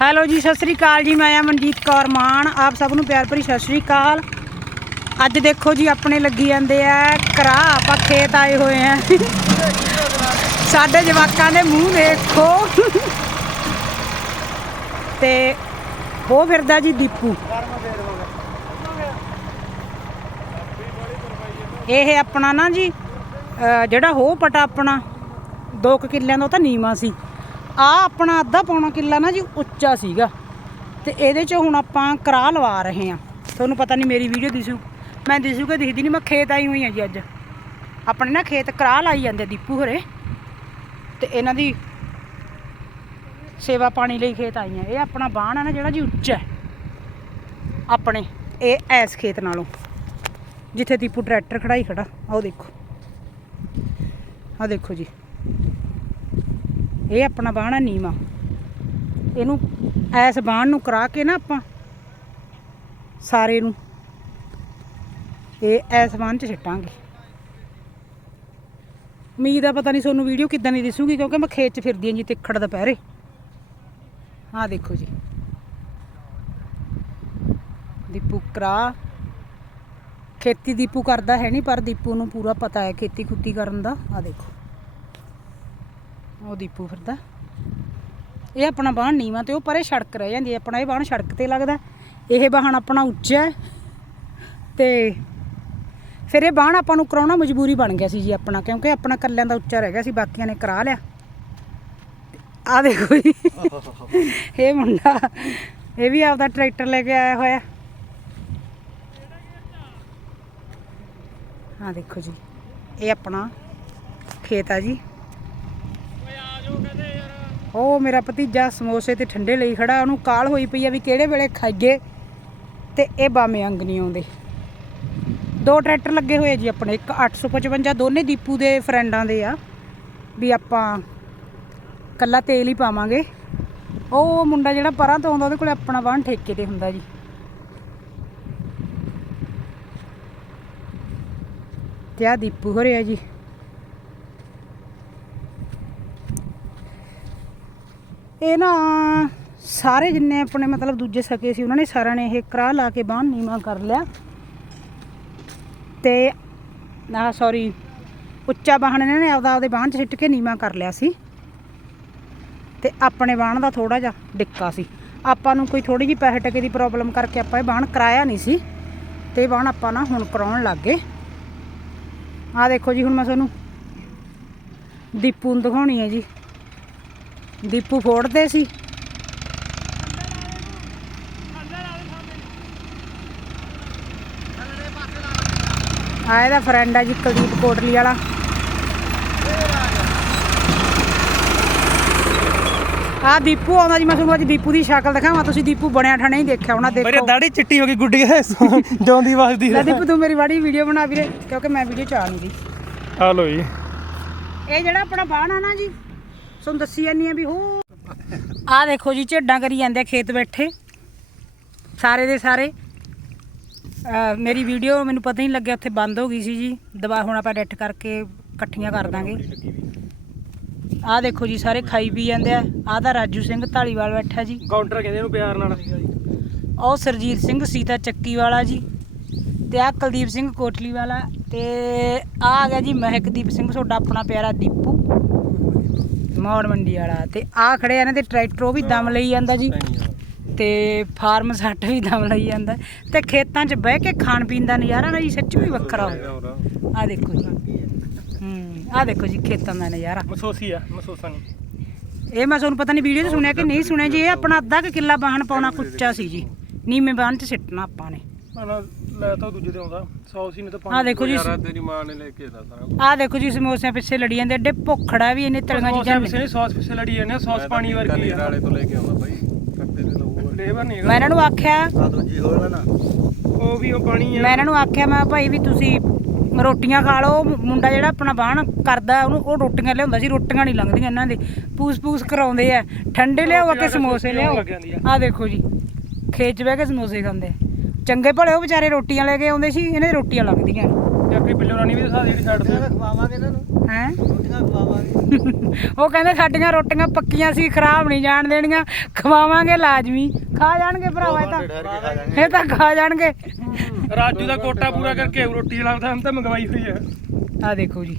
Hello ਜੀ, ਸਤਿ ਸ੍ਰੀ ਅਕਾਲ ਜੀ, ਮੈਂ ਆ ਮਨਜੀਤ ਕੌਰ ਮਾਨ, ਆਪ ਸਭ ਨੂੰ ਪਿਆਰ ਭਰੀ ਸਤਿ ਸ੍ਰੀ ਅਕਾਲ। ਅੱਜ ਦੇਖੋ ਜੀ, ਆਪਣੇ ਲੱਗੀ ਜਾਂਦੇ ਆ ਕਰਾ ਆਪਾਂ ਖੇਤ ਆਏ ਹੋਏ ਆ। ਸਾਡੇ ਜਵਾਕਾਂ ਦੇ ਮੂੰਹ ਦੇਖੋ। ਤੇ ਉਹ ਫਿਰਦਾ ਜੀ ਦੀਪੂ। ਇਹ ਆਪਣਾ ਨਾ ਜੀ ਜਿਹੜਾ ਹੋ ਪਟਾ ਆਪਣਾ 2 ਕਿੱਲਿਆਂ ਦਾ ਉਹ ਤਾਂ ਨੀਵਾ ਸੀ। ਆ ਆਪਣਾ ਅੱਧਾ ਪੌਣਾ ਕਿੱਲਾ ਨਾ ਜੀ ਉੱਚਾ ਸੀਗਾ। ਤੇ ਇਹਦੇ 'ਚ ਹੁਣ ਆਪਾਂ ਕਰਾ ਲਵਾ ਰਹੇ ਆ ਤੁਹਾਨੂੰ ਪਤਾ ਨਹੀਂ ਮੇਰੀ ਵੀਡੀਓ ਦਿਸੂ। ਮੈਂ ਦਿਸੂ ਕਿ ਦਿਖਦੀ ਨਹੀਂ ਮੈਂ ਖੇਤ ਆਈ ਹੋਈ ਆ ਜੀ ਅੱਜ। ਆਪਣੇ ਨਾ ਖੇਤ ਕਰਾ ਲਾਈ ਜਾਂਦੇ ਦੀਪੂ ਹਰੇ। ਤੇ ਇਹਨਾਂ ਦੀ ਸੇਵਾ ਪਾਣੀ ਲਈ ਖੇਤ ਆਈ ਆਈਆਂ ਇਹ ਆਪਣਾ ਬਾਣ ਆ ਨਾ ਜਿਹੜਾ ਜੀ ਉੱਚਾ ਹੈ। ਆਪਣੇ, ਇਹ ਐਸ ਖੇਤ ਨਾਲੋਂ। ਜਿੱਥੇ ਦੀਪੂ ਟਰੈਕਟਰ ਖੜਾਈ ਖੜਾ। ਆਓ ਦੇਖੋ। ਆਹ ਦੇਖੋ ਜੀ। ਇਹ ਆਪਣਾ ਬਾਣ ਆ ਨੀਵਾ। ਇਹਨੂੰ ਐਸ ਬਾਣ ਨੂੰ ਕਰਾ ਕੇ ਨਾ ਆਪਾਂ, ਸਾਰੇ ਨੂੰ। ਇਹ ਐਸ ਬਾਣ 'ਚ ਛੱਟਾਂਗੇ ਉਮੀਦ ਆ ਪਤਾ ਨਹੀਂ ਤੁਹਾਨੂੰ ਵੀਡੀਓ ਕਿੱਦਾਂ ਦੀ ਦਿਸੂਗੀ, ਕਿਉਂਕਿ ਮੈਂ ਖੇਤ 'ਚ ਫਿਰਦੀ ਹਾਂ ਜੀ ਤਿੱਖੜ ਦੁਪਹਿਰੇ। ਹਾਂ ਦੇਖੋ ਜੀ। ਦੀਪੂ ਕਰਾ। ਖੇਤੀ ਦੀਪੂ ਕਰਦਾ ਹੈ ਨਹੀਂ, ਪਰ ਦੀਪੂ ਨੂੰ ਪੂਰਾ ਪਤਾ ਹੈ ਖੇਤੀ ਖੁੱਤੀ ਕਰਨ ਦਾ। ਆ ਦੇਖੋ। ਉਹ ਦੀਪੂ ਫਿਰਦਾ। ਇਹ ਆਪਣਾ ਬਾਹਣ ਨੀਵਾ ਤੇ ਉਹ ਪਰੇ ਸੜਕ ਰਹਿ ਜਾਂਦੀ ਹੈ। ਆਪਣਾ ਇਹ ਬਾਣ ਸੜਕ ਤੇ ਲੱਗਦਾ। ਇਹ ਬਾਹਣ ਆਪਣਾ ਉੱਚਾ ਹੈ ਤੇ ਫਿਰ ਇਹ ਬਾਹਣ ਆਪਾਂ ਨੂੰ ਕਰਾਉਣਾ ਮਜਬੂਰੀ ਬਣ ਗਿਆ ਸੀ ਜੀ ਆਪਣਾ, ਕਿਉਂਕਿ ਆਪਣਾ ਕੱਲਿਆਂ ਦਾ ਉੱਚਾ ਰਹਿ ਗਿਆ ਸੀ, ਬਾਕੀਆਂ ਨੇ ਕਰਾ ਲਿਆ। ਆ ਦੇਖੋ ਜੀ। ਇਹ ਮੁੰਡਾ, ਇਹ ਵੀ ਆਪਦਾ ਟਰੈਕਟਰ ਲੈ ਕੇ ਆਇਆ ਹੋਇਆ। ਆ ਦੇਖੋ ਜੀ, ਇਹ ਆਪਣਾ ਖੇਤ ਆ ਜੀ। ਉਹ ਮੇਰਾ ਭਤੀਜਾ ਸਮੋਸੇ ਤੇ ਠੰਡੇ ਲਈ ਖੜਾ, ਉਹਨੂੰ ਕਾਲ ਹੋਈ ਪਈ ਆ ਵੀ ਕਿਹੜੇ ਵੇਲੇ ਖਾਈਏ ਤੇ ਇਹ ਬਾਮੇ ਅੰਗ ਨਹੀਂ ਆਉਂਦੇ। ਦੋ ਟਰੈਕਟਰ ਲੱਗੇ ਹੋਏ ਆ ਜੀ ਆਪਣੇ, ਇੱਕ 855 ਦੋਨੇ ਦੀਪੂ ਦੇ ਫਰੈਂਡਾਂ ਦੇ ਆ, ਵੀ ਆਪਾਂ ਕੱਲਾ ਤੇਲ ਹੀ ਪਾਵਾਂਗੇ। ਉਹ ਮੁੰਡਾ ਜਿਹੜਾ ਪਰਾਂ ਤੋਂ ਆਉਂਦਾ, ਉਹਦੇ ਕੋਲ ਆਪਣਾ ਵਾਹਨ ਠੇਕੇ ਤੇ ਹੁੰਦਾ ਜੀ। ਤੇ ਆ ਦੀਪੂ ਹੋਰੇ ਆ ਜੀ। ਇਹ ਨਾ ਸਾਰੇ ਜਿੰਨੇ ਆਪਣੇ ਮਤਲਬ ਦੂਜੇ ਸਕੇ ਸੀ, ਉਹਨਾਂ ਨੇ ਸਾਰਿਆਂ ਨੇ ਇਹ ਕਰਾ ਲਾ ਕੇ ਬਾਹਨ ਨੀਵਾ ਕਰ ਲਿਆ। ਤੇ ਨਾ ਸੌਰੀ ਉੱਚਾ ਬਾਹਣ ਇਹਨਾਂ ਨੇ ਆਪਦਾ ਆਪਦੇ ਬਾਹਨ 'ਚ ਸਿੱਟ ਕੇ ਨੀਵਾ ਕਰ ਲਿਆ ਸੀ। ਤੇ ਆਪਣੇ ਬਾਹਣ ਦਾ ਥੋੜਾ ਜਿਹਾ ਡਿੱਕਾ ਸੀ। ਆਪਾਂ ਨੂੰ ਕੋਈ ਥੋੜੀ ਜਿਹੀ ਪੈਸੇ ਟਕੇ ਦੀ ਪ੍ਰੋਬਲਮ ਕਰਕੇ ਆਪਾਂ ਇਹ ਬਾਹਣ ਕਰਾਇਆ ਨਹੀਂ ਸੀ। ਤੇ ਇਹ ਬਾਹਣ ਆਪਾਂ ਨਾ ਹੁਣ ਕਰਾਉਣ ਲੱਗ ਗਏ। ਆਹ ਦੇਖੋ ਜੀ, ਹੁਣ ਮੈਂ ਤੁਹਾਨੂੰ ਦੀਪੂ ਨੂੰ ਦਿਖਾਉਣੀ ਹੈ ਜੀ। ਦੀਪੂ ਫੋੜਦੇ ਸੀ। ਆ ਇਹਦਾ ਫਰੈਂਡ ਆ ਜੀ ਕੁਲਦੀਪ ਕੋਟਲੀ ਵਾਲਾ। ਆ ਦੀਪੂ ਆਉਂਦਾ ਜੀ ਮੈਂ ਤੁਹਾਨੂੰ ਅੱਜ ਦੀਪੂ ਦੀ ਸ਼ਕਲ ਦਿਖਾਵਾਂ। ਤੁਸੀਂ ਦੀਪੂ ਬਣਿਆ ਠਾਣੇ ਹੀ ਦੇਖਿਆ ਹੋਣਾ ਮੇਰੇ ਦੇਖੋ ਦਾੜੀ ਚਿੱਟੀ ਹੋ ਗਈ ਗੁੱਡੀ ਹੈ ਜਿਉਂਦੀ ਵਸਦੀ ਲੈ ਦੀਪੂ ਤੂੰ ਮੇਰੀ ਵਾੜੀ ਵੀਡੀਓ ਬਣਾ ਵੀਰੇ ਕਿਉਂਕਿ ਮੈਂ ਵੀਡੀਓ ਚ ਆ ਨਹੀਂ ਰਹੀ ਆ ਲੋ ਜੀ। ਇਹ ਜਿਹੜਾ ਆਪਣਾ ਬਾਣ ਆ ਨਾ ਜੀ ਤੁਹਾਨੂੰ ਦੱਸੀ ਜਾਂਦੀ ਆ ਵੀ ਹੋ। ਆ ਦੇਖੋ ਜੀ ਝੇਡਾਂ ਕਰੀ ਜਾਂਦੇ ਆ ਖੇਤ ਬੈਠੇ। ਸਾਰੇ ਦੇ ਸਾਰੇ। ਅਹ ਮੇਰੀ ਵੀਡੀਓ ਮੈਨੂੰ ਪਤਾ ਨਹੀਂ ਲੱਗਿਆ ਉੱਥੇ ਬੰਦ ਹੋ ਗਈ ਸੀ ਜੀ। ਦਬਾ ਹੁਣ ਆਪਾਂ ਐਡਿਟ ਕਰਕੇ ਇਕੱਠੀਆਂ ਕਰ ਦਾਂਗੇ। ਆ ਦੇਖੋ ਜੀ ਸਾਰੇ ਖਾਈ ਪੀ ਜਾਂਦੇ ਆ। ਆਹ ਦਾ ਰਾਜੂ ਸਿੰਘ ਢਾਲੀਵਾਲ ਬੈਠਾ ਜੀ। ਕਾਊਂਟਰ ਕਹਿੰਦੇ ਇਹਨੂੰ ਪਿਆਰ ਨਾਲ। ਉਹ ਸਰਜੀਤ ਸਿੰਘ ਸੀਤਾ ਚੱਕੀ ਵਾਲਾ ਜੀ। ਤੇ ਆ ਕੁਲਦੀਪ ਸਿੰਘ ਕੋਟਲੀ ਵਾਲਾ ਤੇ ਆ ਆ ਗਿਆ ਜੀ ਮਹਿਕਦੀਪ ਸਿੰਘ ਤੁਹਾਡਾ ਆਪਣਾ ਪਿਆਰਾ ਦੀਪੂ। ਮੌੜ ਮੰਡੀ ਵਾਲਾ ਤੇ ਆ ਖੜੇ ਆ ਇਹਨਾਂ ਦੇ ਟਰੈਕਟਰ ਉਹ ਵੀ ਦਮ ਲਈ ਜਾਂਦਾ ਜੀ। ਤੇ ਫਾਰਮ ਸੱਟ ਵੀ ਦਮ ਲਈ ਜਾਂਦਾ। ਤੇ ਖੇਤਾਂ 'ਚ ਬਹਿ ਕੇ ਖਾਣ ਪੀਣ ਦਾ ਨਜ਼ਾਰਾ ਨਾ ਜੀ ਸੱਚ ਵੀ ਵੱਖਰਾ ਆ ਦੇਖੋ ਜੀ। ਹੂੰ ਆ ਦੇਖੋ ਜੀ ਖੇਤਾਂ ਦਾ ਨਜ਼ਾਰਾ। ਮਸੋਸੀ ਆ ਮਸੋਸਾ ਨਹੀਂ ਇਹ ਮੈਂ ਤੁਹਾਨੂੰ ਪਤਾ ਨਹੀਂ ਵੀਡੀਓ 'ਚ ਸੁਣਿਆ ਕਿ ਨਹੀਂ ਸੁਣਿਆ ਜੀ ਇਹ ਆਪਣਾ ਅੱਧਾ ਕੁ ਕਿੱਲਾ ਬਾਹਣ ਪਾਉਣਾ ਕੁੱਚਾ ਸੀ ਜੀ। ਨੀਵੇਂ ਬਾਹਣ 'ਚ ਸਿੱਟਣਾ ਆਪਾਂ ਨੇ। ਲੈ ਤਾਂ ਦੂਜੇ ਤੇ ਆਉਂਦਾ। 100 ਸੀ ਨੇ ਤਾਂ ਆ ਦੇਖੋ ਜੀ ਤੇਰੀ ਮਾਂ ਨੇ ਲੈ ਕੇ ਦਾ ਸਾਰਾ ਆ ਦੇਖੋ ਜੀ ਸਮੋਸਿਆਂ ਪਿੱਛੇ ਲੜੀ ਜਾਂਦੇ ਐਡੇ ਭੁੱਖੜਾ ਵੀ ਇਹਨੇ ਤਲੀਆਂ ਚੀਜ਼ਾਂ ਕਿਸੇ ਨੇ ਸੌਸ ਪਿੱਛੇ ਲੜੀ ਜਾਂਦੇ ਸੌਸ ਪਾਣੀ ਵਰਗੀ ਆ। ਨਾਲੇ ਤੋਂ ਲੈ ਕੇ ਆਉਂਦਾ ਬਾਈ ਕੱਟੇ ਦੇ ਲਊਗਾ ਫਲੇਵਰ ਨਹੀਂ ਮੈਂ ਇਹਨਾਂ ਨੂੰ ਆਖਿਆ ਆ ਦੂਜੀ ਹੋਰ ਨਾ। ਉਹ ਵੀ ਉਹ ਪਾਣੀ ਆ। ਮੈਂ ਇਹਨਾਂ ਨੂੰ ਆਖਿਆ ਮੈਂ ਭਾਈ ਵੀ ਤੁਸੀਂ ਰੋਟੀਆਂ ਖਾ ਲਓ ਮੁੰਡਾ ਜਿਹੜਾ ਆਪਣਾ ਬਾਹਣ ਕਰਦਾ ਉਹਨੂੰ ਉਹ ਰੋਟੀਆਂ ਲਿਆਉਂਦਾ ਸੀ ਰੋਟੀਆਂ ਨਹੀਂ ਲੰਘਦੀਆਂ ਇਹਨਾਂ ਦੇ। ਪੂਸ ਪੂਸ ਕਰਾਉਂਦੇ ਆ। ਠੰਡੇ ਲਿਆਓ ਆ ਕੇ ਸਮੋਸੇ ਲਿਆਓ। ਆ। ਦੇਖੋ ਜੀ ਖੇਤ 'ਚ ਬਹਿ ਕੇ ਸਮੋਸੇ ਖਾਂਦੇ ਚੰਗੇ ਭਲੇ ਉਹ ਵਿਚਾਰੇ ਰੋਟੀਆਂ ਲੈ ਕੇ ਆਉਂਦੇ ਸੀ ਇਹਨਾਂ ਦੀ ਰੋਟੀਆਂ ਲੱਗਦੀਆਂ। ਚੱਕਰੀ ਬਿੱਲੋ ਰਾਣੀ ਵੀ ਦਿਖਾ ਦੇ ਜਿਹੜੀ ਸਾਈਡ ਤੇ ਖਵਾਵਾਂਗੇ ਇਹਨਾਂ ਨੂੰ। ਹੈ? ਰੋਟੀਆਂ ਖਵਾਵਾਂਗੇ। ਉਹ ਕਹਿੰਦੇ ਸਾਡੀਆਂ ਰੋਟੀਆਂ ਪੱਕੀਆਂ ਸੀ ਖਰਾਬ ਨਹੀਂ ਜਾਣ ਦੇਣੀਆਂ। ਖਵਾਵਾਂਗੇ ਲਾਜ਼ਮੀ। ਖਾ ਜਾਣਗੇ ਭਰਾਵਾ ਇਹ ਤਾਂ ਇਹ ਤਾਂ ਖਾ ਜਾਣਗੇ। ਰਾਜੂ ਦਾ ਕੋਟਾ ਪੂਰਾ ਕਰਕੇ ਰੋਟੀ ਲੱਗਦਾ ਹਮ ਤਾਂ ਮੰਗਵਾਈ ਹੋਈ ਹੈ। ਆ ਦੇਖੋ ਜੀ।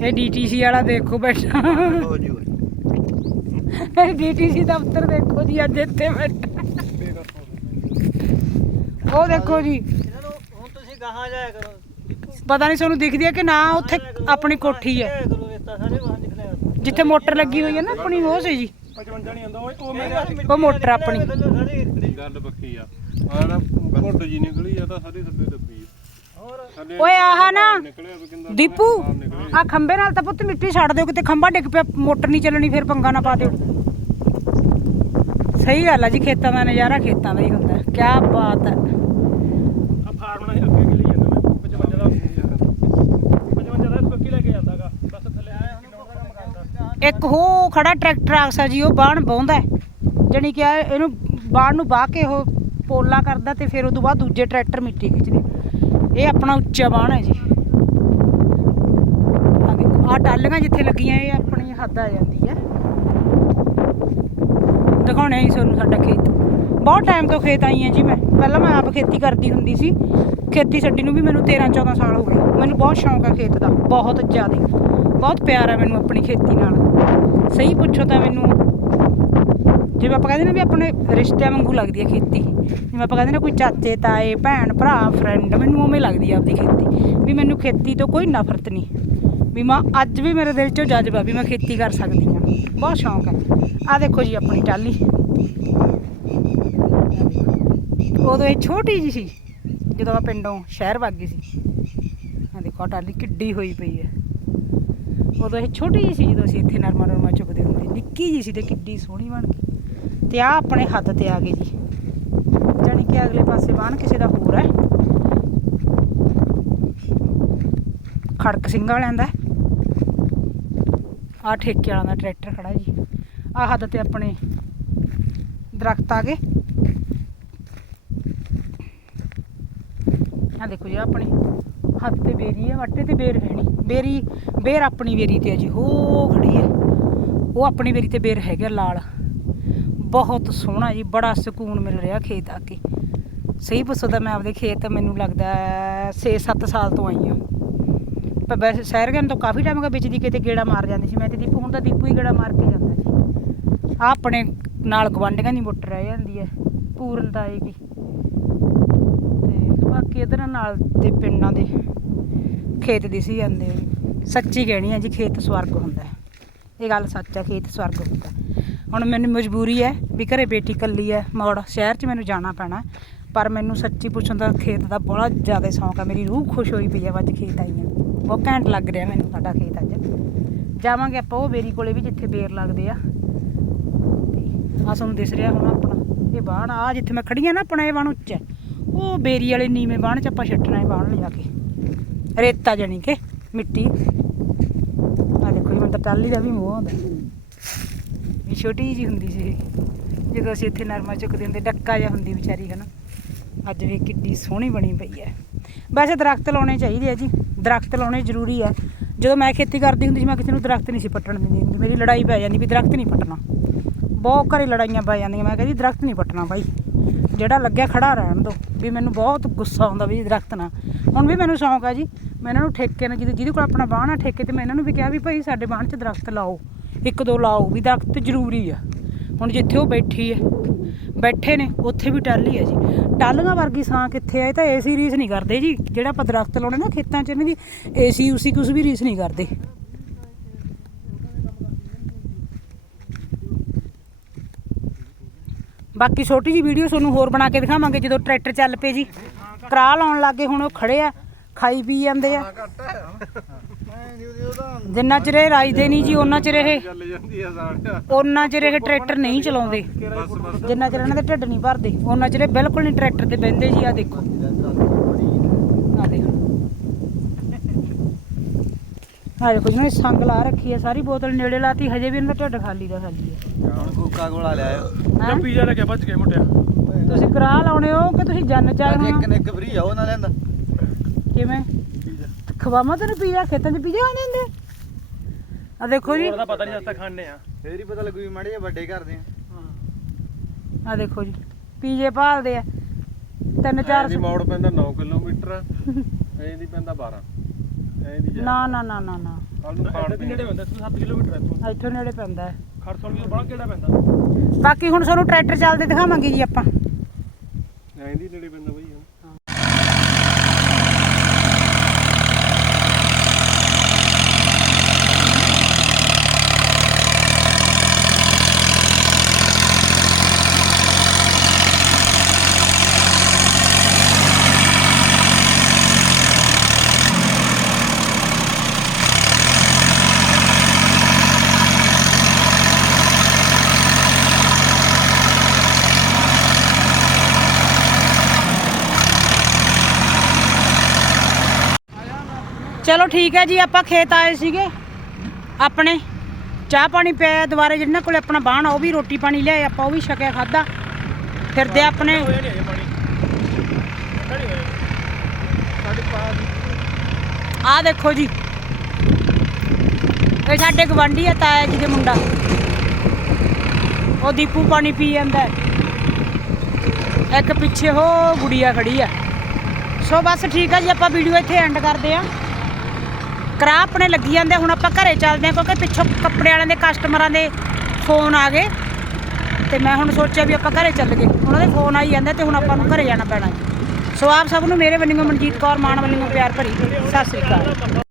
ਇਹ ਡੀਟੀਸੀ ਵਾਲਾ ਦੇਖੋ ਬੈਠਾ। ਡੀਟੀਸੀ ਦਫ਼ਤਰ ਦੇਖੋ ਜੀ ਅੱਜ ਇੱਥੇ ਬੈਠਾ। ਉਹ ਦੇਖੋ ਜੀ। ਇਹਨਾਂ ਨੂੰ ਹੁਣ ਤੁਸੀਂ ਕਹਾਂ ਜਾਇਆ ਕਰੋ ਪਤਾ ਨਹੀਂ ਤੁਹਾਨੂੰ ਦਿਖਦੀ ਹੈ ਕਿ ਨਾ ਉੱਥੇ ਆਪਣੀ ਕੋਠੀ ਹੈ ਜਾਇਆ ਕਰੋ ਰੇਤਾ ਸਾਰੇ ਬਾਹਰ ਨਿਕਲਿਆ ਜਿੱਥੇ ਮੋਟਰ ਲੱਗੀ ਹੋਈ ਹੈ ਨਾ ਆਪਣੀ, ਉਹ ਸੀ ਜੀ। 55 ਨਹੀਂ ਆਉਂਦਾ ਉਹ ਉਹ ਮੈਂ ਉਹ ਮੋਟਰ ਆਪਣੀ। ਗੱਲ ਪੱਕੀ ਆ ਆਹ ਘੁੱਟ ਜੀ ਨਿਕਲੀ ਆ ਤਾਂ ਸਾਰੀ ਥੱਲੇ ਦੱਬੀ ਓਏ ਆਹ ਨਾ, ਦੀਪੂ ਆ ਖੰਬੇ ਨਾਲ ਤਾਂ ਪੁੱਤ ਮਿੱਟੀ ਛੱਡ ਦਿਓ, ਕਿਤੇ ਖੰਭਾ ਡਿੱਗ ਪਿਆ, ਮੋਟਰ ਨਹੀਂ ਚੱਲਣੀ, ਫਿਰ ਪੰਗਾ ਨਾ ਪਾ ਦਿਓ। ਸਹੀ ਗੱਲ ਆ ਜੀ, ਖੇਤਾਂ ਦਾ ਨਜ਼ਾਰਾ ਖੇਤਾਂ ਦਾ ਹੀ ਹੁੰਦਾ। ਕੀ ਬਾਤ ਹੈ ਆ ਫਾਰਮ ਨਾਲ ਅੱਗੇ ਕਿ ਲਈ ਜਾਂਦਾ ਮੈਂ 55 ਦਾ 55 ਦਾ ਪੱਕੀ ਲੈ ਕੇ ਜਾਂਦਾਗਾ ਬਸ ਥੱਲੇ ਆਇਆ ਹੁਣ ਨੋਟ ਦਾ ਕੰਮ ਕਰਦਾ ਇੱਕ ਹੋ ਖੜਾ ਟਰੈਕਟਰ ਆਕਸਾ ਜੀ, ਉਹ ਬਾਣ ਬਾਉਂਦਾ ਜਾਨੀ ਕਿ ਇਹਨੂੰ ਬਾਣ ਨੂੰ ਬਾਹ ਕੇ ਉਹ ਪੋਲਾ ਕਰਦਾ ਤੇ ਫਿਰ ਉਦੋਂ ਬਾਅਦ ਦੂਜੇ ਟਰੈਕਟਰ ਮਿੱਟੀ ਖਿੱਚਦੇ। ਇਹ ਆਪਣਾ ਉੱਚਾ ਬਾਣ ਹੈ ਜੀ। ਆ ਦੇਖੋ ਆ ਟਾਲੀਆਂ ਜਿੱਥੇ ਲੱਗੀਆਂ, ਇਹ ਆਪਣੀ ਹੱਦ ਆ ਜਾਂਦੀ ਹੈ। ਦਿਖਾਉਣੇ ਹੀ ਤੁਹਾਨੂੰ ਸਾਡਾ ਖੇਤ। ਬਹੁਤ ਟਾਈਮ ਤੋਂ ਖੇਤ ਆਈ ਹਾਂ ਜੀ ਮੈਂ। ਪਹਿਲਾਂ ਮੈਂ ਆਪ ਖੇਤੀ ਕਰਦੀ ਹੁੰਦੀ ਸੀ। ਖੇਤੀ ਛੱਡੀ ਨੂੰ ਵੀ ਮੈਨੂੰ 13 14 ਸਾਲ ਹੋ ਗਏ। ਮੈਨੂੰ ਬਹੁਤ ਸ਼ੌਂਕ ਹੈ ਖੇਤ ਦਾ, ਬਹੁਤ ਜ਼ਿਆਦਾ। ਬਹੁਤ ਪਿਆਰ ਆ ਮੈਨੂੰ ਆਪਣੀ ਖੇਤੀ ਨਾਲ। ਸਹੀ ਪੁੱਛੋ ਤਾਂ ਮੈਨੂੰ, ਜਿਵੇਂ ਆਪਾਂ ਕਹਿੰਦੇ ਨਾ ਵੀ ਆਪਣੇ ਰਿਸ਼ਤਿਆਂ ਵਾਂਗੂ ਲੱਗਦੀ ਹੈ ਖੇਤੀ, ਜਿਵੇਂ ਆਪਾਂ ਕਹਿੰਦੇ ਨਾ ਕੋਈ ਚਾਚੇ, ਤਾਏ, ਭੈਣ, ਭਰਾ ਫਰੈਂਡ ਮੈਨੂੰ ਉਵੇਂ ਲੱਗਦੀ ਆ ਆਪਦੀ ਖੇਤੀ, ਵੀ ਮੈਨੂੰ ਖੇਤੀ ਤੋਂ ਕੋਈ ਨਫ਼ਰਤ ਨਹੀਂ, ਵੀ ਮੈਂ ਅੱਜ ਵੀ ਮੇਰੇ ਦਿਲ 'ਚੋਂ ਜਜ਼ਬਾ ਵੀ ਮੈਂ ਖੇਤੀ ਕਰ ਸਕਦੀ ਹਾਂ ਬਹੁਤ ਸ਼ੌਂਕ ਹੈ ਆ ਦੇਖੋ ਜੀ ਆਪਣੀ ਟਾਲੀ ਉਦੋਂ ਇਹ ਛੋਟੀ ਜੀ ਸੀ, ਜਦੋਂ ਮੈਂ ਪਿੰਡੋਂ ਸ਼ਹਿਰ ਵਗ ਗਈ ਸੀ। ਆ ਦੇਖੋ ਆਹ ਟਾਲੀ ਕਿੱਡੀ ਹੋਈ ਪਈ ਹੈ ਉਦੋਂ ਇਹ ਛੋਟੀ ਜੀ ਸੀ ਜਦੋਂ ਅਸੀਂ ਇੱਥੇ ਨਰਮਾ ਨਰਮਾ ਚੁੱਕਦੇ ਹੁੰਦੇ, ਨਿੱਕੀ ਜੀ ਸੀ ਤੇ ਕਿੱਡੀ ਸੋਹਣੀ ਬਣ ਗਈ। ਤੇ ਆ ਆਪਣੇ ਹੱਥ ਤੇ ਆ ਗਈ ਜੀ। ਜਾਣੀ ਕਿ ਅਗਲੇ ਪਾਸੇ ਬਾਣ ਕਿਸੇ ਦਾ ਹੋਰ ਹੈ। ਖੜਕ ਸਿੰਘ ਵਾਲਿਆਂ ਦਾ ਆ ਠੇਕੇ ਵਾਲਾ ਦਾ ਟਰੈਕਟਰ ਖੜਾ ਜੀ। ਆ ਹੱਦ ਤੇ ਆਪਣੇ ਦਰਖਤ ਆ ਗਏ। ਆ ਦੇਖੋ ਜੀ ਆਪਣੇ ਹੱਥ ਤੇ ਬੇਰੀ ਹੈ ਵੱਟੇ ਤੇ ਬੇਰ ਹੈ ਨਹੀਂ। ਬੇਰੀ, ਬੇਰ ਆਪਣੀ ਬੇਰੀ ਤੇ ਹੈ ਜੀ, ਹੋ ਖੜੀ ਹੈ। ਉਹ ਆਪਣੀ ਬੇਰੀ ਤੇ ਬੇਰ ਹੈਗਾ ਲਾਲ। ਬਹੁਤ ਸੋਹਣਾ ਜੀ, ਬੜਾ ਸਕੂਨ ਮਿਲ ਰਿਹਾ ਖੇਤ ਆ ਕੇ। ਸਹੀ ਪੁੱਛੋ ਤਾਂ ਮੈਂ ਆਪਦੇ ਖੇਤ ਮੈਨੂੰ ਲੱਗਦਾ 6-7 ਸਾਲ ਤੋਂ ਆਈ ਹਾਂ। ਪਰ ਵੈਸੇ ਸ਼ਹਿਰ ਗਏ ਤੋਂ ਕਾਫੀ ਟਾਈਮ ਹੋ ਗਿਆ, ਵਿੱਚ ਦੀ ਕਿਤੇ ਗੇੜਾ ਮਾਰ ਜਾਂਦੀ ਸੀ। ਮੈਂ ਤੇ ਦੀਪੂ, ਹੁਣ ਤਾਂ ਦੀਪੂ ਹੀ ਗੇੜਾ ਮਾਰ ਕੇ ਜਾਂਦਾ ਜੀ ਆ ਆਪਣੇ ਨਾਲ ਗਵਾਂਢੀਆਂ ਦੀ ਮੋਟਰ ਰਹਿ ਜਾਂਦੀ ਹੈ। ਪੂਰਨ ਦਾ ਆਏਗੀ। ਬਾਕੀ ਇਧਰ ਨਾਲ ਦੇ ਪਿੰਡਾਂ ਦੇ ਖੇਤ ਦਿਸੀ ਜਾਂਦੇ ਸੱਚੀ ਕਹਿਣੀ ਹੈ ਜੀ, ਖੇਤ ਸਵਰਗ ਹੁੰਦਾ ਇਹ ਗੱਲ ਸੱਚ ਆ, ਖੇਤ ਸਵਰਗ ਹੁੰਦਾ ਹੁਣ ਮੈਨੂੰ ਮਜਬੂਰੀ ਹੈ ਵੀ ਘਰੇ ਬੇਟੀ ਕੱਲੀ ਹੈ, ਮੋੜ ਸ਼ਹਿਰ 'ਚ ਮੈਨੂੰ ਜਾਣਾ ਪੈਣਾ ਪਰ ਮੈਨੂੰ ਸੱਚੀ ਪੁੱਛਣ ਦਾ ਖੇਤ ਦਾ ਬਹੁਤ ਜ਼ਿਆਦਾ ਸ਼ੌਂਕ ਆ। ਮੇਰੀ ਰੂਹ ਖੁਸ਼ ਹੋਈ ਪਈ ਹੈ ਅੱਜ ਖੇਤ ਆਈ ਹਾਂ ਬਹੁਤ ਘੈਂਟ ਲੱਗ ਰਿਹਾ ਮੈਨੂੰ ਸਾਡਾ ਖੇਤ ਅੱਜ। ਜਾਵਾਂਗੇ ਆਪਾਂ ਉਹ ਬੇਰੀ ਕੋਲੇ ਵੀ ਜਿੱਥੇ ਬੇਰ ਲੱਗਦੇ ਆ। ਤੇ ਆ ਤੁਹਾਨੂੰ ਦਿਸ ਰਿਹਾ ਹੁਣ ਆਪਣਾ। ਇਹ ਬਾਣ ਆ, ਜਿੱਥੇ ਮੈਂ ਖੜੀ ਆ ਨਾ ਆਪਣਾ ਇਹ ਬਾਣ ਉੱਚਾ। ਉਹ ਬੇਰੀ ਵਾਲੇ ਨੀਵੇਂ ਬਾਣ ਚ ਆਪਾਂ ਛੱਟਣਾ ਇਹ ਬਾਣ ਲਿਜਾ ਕੇ। ਰੇਤਾ ਜਾਣੀ ਕਿ ਮਿੱਟੀ। ਆ ਦੇਖੋ ਜੀ ਤਾਂ ਟਾਲੀ ਦਾ ਵੀ ਮੋਹ ਆਉਂਦਾ। ਵੀ ਛੋਟੀ ਜੀ ਹੁੰਦੀ ਸੀ ਜਦੋਂ ਅਸੀਂ ਇੱਥੇ ਨਰਮਾ ਚੁੱਕਦੇ ਹੁੰਦੇ, ਡੱਕਾ ਜਿਹਾ ਹੁੰਦੀ ਵਿਚਾਰੀ, ਹਨਾ। ਅੱਜ ਵੀ ਕਿੱਡੀ ਸੋਹਣੀ ਬਣੀ ਪਈ ਹੈ। ਵੈਸੇ ਦਰਖਤ ਲਾਉਣੇ ਚਾਹੀਦੇ ਆ ਜੀ। ਦਰਖਤ ਲਾਉਣੇ ਜ਼ਰੂਰੀ ਹੈ ਜਦੋਂ ਮੈਂ ਖੇਤੀ ਕਰਦੀ ਹੁੰਦੀ ਸੀ, ਮੈਂ ਕਿਸੇ ਨੂੰ ਦਰਖਤ ਨਹੀਂ ਸੀ ਪੱਟਣ ਦਿੰਦੀ ਹੁੰਦੀ। ਮੇਰੀ ਲੜਾਈ ਪੈ ਜਾਂਦੀ ਵੀ ਦਰਖਤ ਨਹੀਂ ਪੱਟਣਾ। ਬਹੁਤ ਘਰੇ ਲੜਾਈਆਂ ਪੈ ਜਾਂਦੀਆਂ। ਮੈਂ ਕਹਿੰਦੀ, ਦਰਖਤ ਨਹੀਂ ਪੱਟਣਾ ਬਾਈ। ਜਿਹੜਾ ਲੱਗਿਆ ਖੜਾ ਰਹਿਣ ਦੋ। ਵੀ ਮੈਨੂੰ ਬਹੁਤ ਗੁੱਸਾ ਆਉਂਦਾ ਵੀ ਦਰਖਤ ਨਾ ਹੁਣ ਵੀ ਮੈਨੂੰ ਸ਼ੌਂਕ ਆ ਜੀ। ਮੈਂ ਇਹਨਾਂ ਨੂੰ ਠੇਕੇ ਨਾਲ ਜਿਹਦੇ ਜਿਹਦੇ ਕੋਲ ਆਪਣਾ ਬਾਣ ਆ ਠੇਕੇ ਤੇ ਮੈਂ ਇਹਨਾਂ ਨੂੰ ਵੀ ਕਿਹਾ ਵੀ ਭਾਈ ਸਾਡੇ ਬਾਣ 'ਚ ਦਰਖਤ ਲਾਓ। ਇੱਕ ਦੋ ਲਾਓ ਵੀ ਦਰਖਤ ਜ਼ਰੂਰੀ ਆ। ਹੁਣ ਜਿੱਥੇ ਉਹ ਬੈਠੀ ਹੈ ਬੈਠੇ ਨੇ, ਉੱਥੇ ਵੀ ਟਾਲੀ ਹੈ ਜੀ। ਟਾਲੀਆਂ ਵਰਗੀ ਸਾਂ ਕਿੱਥੇ ਆ? ਇਹ ਤਾਂ ਏਸੀ ਰੀਸ ਨਹੀਂ ਕਰਦੇ ਜੀ। ਜਿਹੜਾ ਆਪਾਂ ਦਰਖਤ ਲਾਉਣੇ ਨਾ ਖੇਤਾਂ 'ਚ, ਇਹਨਾਂ ਦੀ ਏਸੀ ਉਸੀ ਕੁਝ ਵੀ ਰੀਸ ਨਹੀਂ ਕਰਦੇ। ਬਾਕੀ ਛੋਟੀ ਜੀ ਵੀਡੀਓ ਤੁਹਾਨੂੰ ਹੋਰ ਬਣਾ ਕੇ ਦਿਖਾਵਾਂਗੇ, ਜਦੋਂ ਟਰੈਕਟਰ ਚੱਲ ਪਏ ਜੀ। ਕਰਾ ਲਾਉਣ ਲੱਗੇ ਹੁਣ ਉਹ ਖੜੇ ਆ, ਖਾਈ ਪੀ ਜਾਂਦੇ ਆ। ਜਿੰਨਾ ਚਿਰ ਇਹ ਰਾਜਦੇ ਨਹੀਂ ਜੀ, ਉਹਨਾਂ ਚਿਰ ਇਹ ਉਹਨਾਂ ਚਿਰ ਇਹ ਟਰੈਕਟਰ ਨਹੀਂ ਚਲਾਉਂਦੇ। ਜਿੰਨਾ ਚਿਰ ਇਹਨਾਂ ਦੇ ਢਿੱਡ ਨਹੀਂ ਭਰਦੇ, ਉਹਨਾਂ ਚਿਰ ਬਿਲਕੁਲ ਨਹੀਂ ਟਰੈਕਟਰ ਤੇ ਬਹਿੰਦੇ ਜੀ ਆ ਦੇਖੋ ਆ ਦੇਖੋ ਆ ਦੇਖੋ ਜਿਹਨਾਂ ਸੰਗ ਲਾ ਰੱਖੀ ਹੈ ਸਾਰੀ ਬੋਤਲ ਨੇੜੇ ਲਾਤੀ ਹਜੇ ਵੀ ਇਹਨਾਂ ਦਾ ਢਿੱਡ ਖਾਲੀ ਦਾ ਖਾਲੀ ਹੈ ਹੁਣ ਕੋਕਾ ਕੋਲਾ ਲਿਆਇਓ ਹੈਂ? ਪੀਜ਼ਾ ਲੈ ਕੇ ਭੱਜ ਗਏ ਮੁੰਡਿਆ। ਤੁਸੀਂ ਕਰਾ ਲਾਉਣੇ ਹੋ ਕਿ ਤੁਸੀਂ ਜੰਨ ਚ ਆਏ ਅੱਜ ਹੋ? ਇੱਕ ਨੇ ਇੱਕ ਫਰੀ ਆ ਉਹ ਨਾ ਲੈਂਦਾ। ਕਿਵੇਂ? ਖਵਾਵਾਂ ਤੈਨੂੰ ਪੀਜ਼ਾ? ਖੇਤਾਂ 'ਚ ਪੀਜ਼ਾ ਆਉਂਦੇ ਹੁੰਦੇ ਆ? ਦੇਖੋ ਜੀ। ਉਹਦਾ ਪਤਾ ਨਹੀਂ ਜਦ ਤੱਕ ਖਾਣੇ ਆ। ਫੇਰ ਹੀ ਪਤਾ ਲੱਗੂ ਵੀ ਮਾੜੇ ਵੱਡੇ ਕਰਦੇ ਆ। ਆ ਦੇਖੋ ਜੀ ਪੀਜ਼ੇ ਭਾਲਦੇ ਆ। ਤਿੰਨ ਚਾਰ ਦੀ ਮੋੜ ਪੈਂਦਾ 9 ਕਿਲੋਮੀਟਰ ਐਂ ਦੀ ਪੈਂਦਾ 12 ਐਂ ਨਾ ਨਾ ਨਾ ਨਾ ਨਾ। ਕੱਲ ਨੂੰ ਖਾਣ ਨੇੜੇ ਹੁੰਦਾ 7 ਕਿਲੋਮੀਟਰ ਇੱਥੋਂ। ਇੱਥੋਂ ਨੇੜੇ ਪੈਂਦਾ ਹੈ। ਖਰਸੋਲ ਵੀ ਬੜਾ ਕਿਹੜਾ ਪੈਂਦਾ? ਬਾਕੀ ਹੁਣ ਤੁਹਾਨੂੰ ਟਰੈਕਟਰ ਚੱਲਦੇ ਦਿਖਾਵਾਂਗੇ ਜੀ ਆਪਾਂ। ਐਂ ਦੀ ਨੇੜੇ ਪੈਂਦਾ ਬਈ ਚਲੋ ਠੀਕ ਹੈ ਜੀ ਆਪਾਂ ਖੇਤ ਆਏ ਸੀਗੇ। ਆਪਣੇ ਚਾਹ ਪਾਣੀ ਪਿਆ ਦੁਬਾਰੇ ਜਿਹਨਾਂ ਕੋਲੇ ਆਪਣਾ ਬਾਣ ਆ ਉਹ ਵੀ ਰੋਟੀ ਪਾਣੀ ਲਿਆਏ ਆਪਾਂ ਉਹ ਵੀ ਛਕਿਆ ਖਾਦਾ ਫਿਰਦੇ ਆਪਣੇ। ਆਹ ਦੇਖੋ ਜੀ। ਇਹ ਸਾਡੇ ਗਵਾਂਢੀ ਆ ਤਾਇਆ ਜੀ ਦੇ ਮੁੰਡਾ। ਉਹ ਦੀਪੂ ਪਾਣੀ ਪੀ ਜਾਂਦਾ। ਇੱਕ ਪਿੱਛੇ ਹੋ ਗੁੜੀਆ ਖੜੀ ਆ। ਸੋ ਬਸ ਠੀਕ ਆ ਜੀ ਆਪਾਂ ਵੀਡੀਓ ਇੱਥੇ ਐਂਡ ਕਰਦੇ ਆ ਕਰਾ ਆਪਣੇ ਲੱਗੀ ਜਾਂਦੇ ਹੁਣ ਆਪਾਂ ਘਰੇ ਚੱਲਦੇ ਆ ਕਿਉਂਕਿ ਪਿੱਛੋਂ ਕੱਪੜੇ ਵਾਲਿਆਂ ਦੇ ਕਸਟਮਰਾਂ ਦੇ ਫੋਨ ਆ ਗਏ। ਤੇ ਮੈਂ ਹੁਣ ਸੋਚਿਆ ਵੀ ਆਪਾਂ ਘਰੇ ਚੱਲ ਗਏ ਉਹਨਾਂ ਦੇ ਫੋਨ ਆਈ ਜਾਂਦੇ ਤੇ ਹੁਣ ਆਪਾਂ ਨੂੰ ਘਰੇ ਜਾਣਾ ਪੈਣਾ। ਜੀ। ਸੋ ਆਪ ਸਭ ਨੂੰ ਮੇਰੇ ਵੱਲੋਂ ਮਨਜੀਤ ਕੌਰ ਮਾਨ ਵੱਲੋਂ ਪਿਆਰ ਭਰੀ ਸਤਿ ਸ੍ਰੀ ਅਕਾਲ।